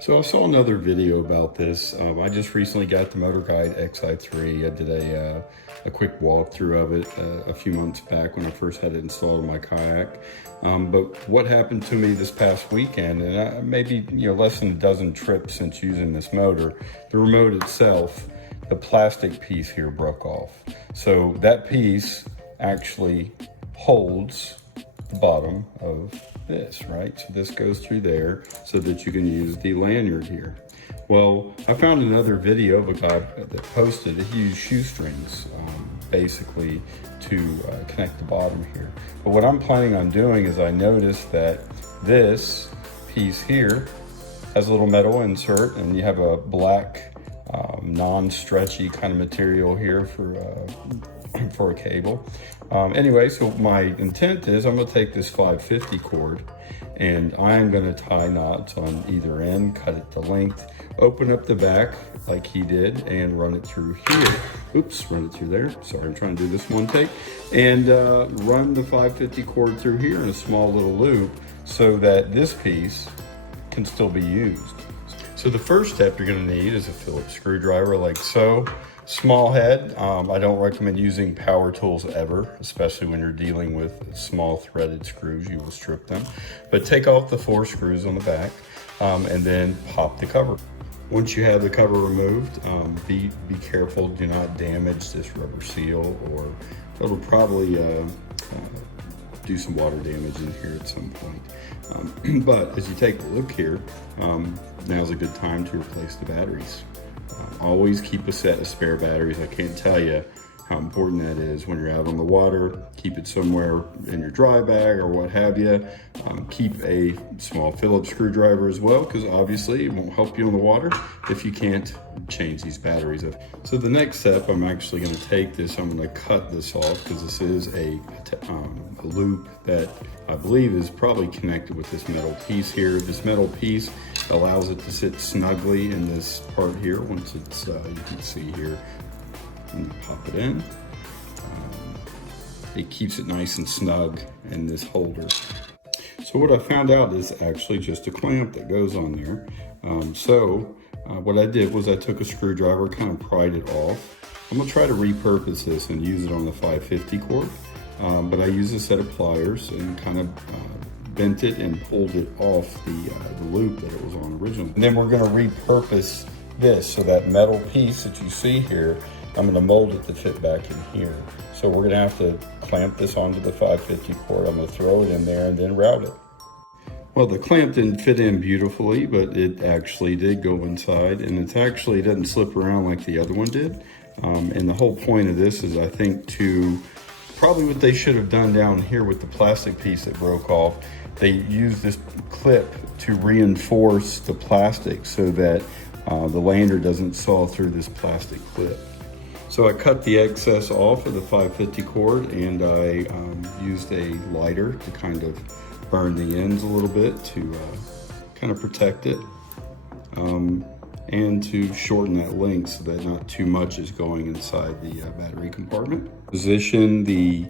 So I saw another video about this. I just recently got the MotorGuide Xi3. I did a quick walkthrough of it a few months back when I first had it installed in my kayak. But what happened to me this past weekend, and maybe less than a dozen trips since using this motor, the remote itself, the plastic piece here broke off. So that piece actually holds the bottom of this, right? So this goes through there so that you can use the lanyard here. Well, I found another video of a guy that posted that he used shoestrings basically to connect the bottom here. But what I'm planning on doing is I noticed that this piece here has a little metal insert, and you have a black non-stretchy kind of material here for a cable. Anyway, so my intent is I'm going to take this 550 cord and I'm going to tie knots on either end, cut it to length, open up the back like he did, and run it through here. Oops, run it through there. Sorry, I'm trying to do this one take. And run the 550 cord through here in a small little loop so that this piece can still be used. So the first step you're going to need is a Phillips screwdriver like so. Small head. I don't recommend using power tools ever, especially when you're dealing with small threaded screws. You will strip them. But take off the 4 screws on the back and then pop the cover. Once you have the cover removed, be careful. Do not damage this rubber seal, or it'll probably do some water damage in here at some point. But as you take a look here, now's a good time to replace the batteries. Always keep a set of spare batteries. I can't tell you how important that is when you're out on the water. Keep it somewhere in your dry bag or what have you. Keep a small Phillips screwdriver as well, because obviously it won't help you on the water if you can't change these batteries up. So the next step, I'm actually going to take this, I'm going to cut this off, because this is a loop that I believe is probably connected with this metal piece here. This metal piece allows it to sit snugly in this part here. Once it's, you can see here, and pop it in. It keeps it nice and snug in this holder. So what I found out is actually just a clamp that goes on there. What I did was I took a screwdriver, kind of pried it off. I'm gonna try to repurpose this and use it on the 550 cord. But I used a set of pliers and kind of bent it and pulled it off the loop that it was on originally. And then we're gonna repurpose this, so that metal piece that you see here, I'm going to mold it to fit back in here. So we're going to have to clamp this onto the 550 cord. I'm going to throw it in there and then route it. Well, the clamp didn't fit in beautifully, but it actually did go inside, and it doesn't slip around like the other one did. And the whole point of this is, I think, to probably what they should have done down here with the plastic piece that broke off. They used this clip to reinforce the plastic so that the lanyard doesn't saw through this plastic clip. So I cut the excess off of the 550 cord, and I used a lighter to kind of burn the ends a little bit to kind of protect it, and to shorten that length so that not too much is going inside the battery compartment. Position the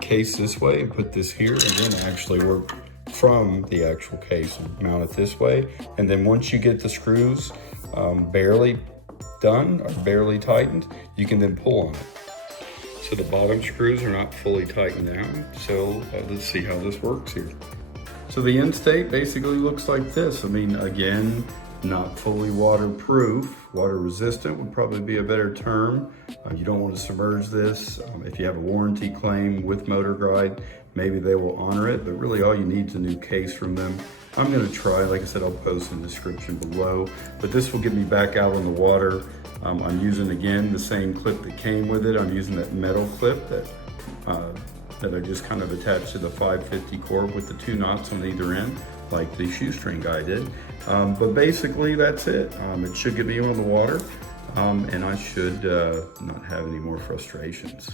case this way and put this here, and then actually work from the actual case and mount it this way. And then once you get the screws barely done or barely tightened, you can then pull on it. So the bottom screws are not fully tightened down. So let's see how this works here. So the end state basically looks like this. I mean, again, not fully waterproof. Water resistant would probably be a better term. You don't want to submerge this. If you have a warranty claim with MotorGuide, maybe they will honor it, but really all you need is a new case from them. I'm going to try, like I said, I'll post in the description below, but this will get me back out on the water. I'm using, again, the same clip that came with it. I'm using that metal clip that I just kind of attached to the 550 cord with the 2 knots on either end, like the shoestring guy did. But basically that's it. It should get me on the water, and I should not have any more frustrations.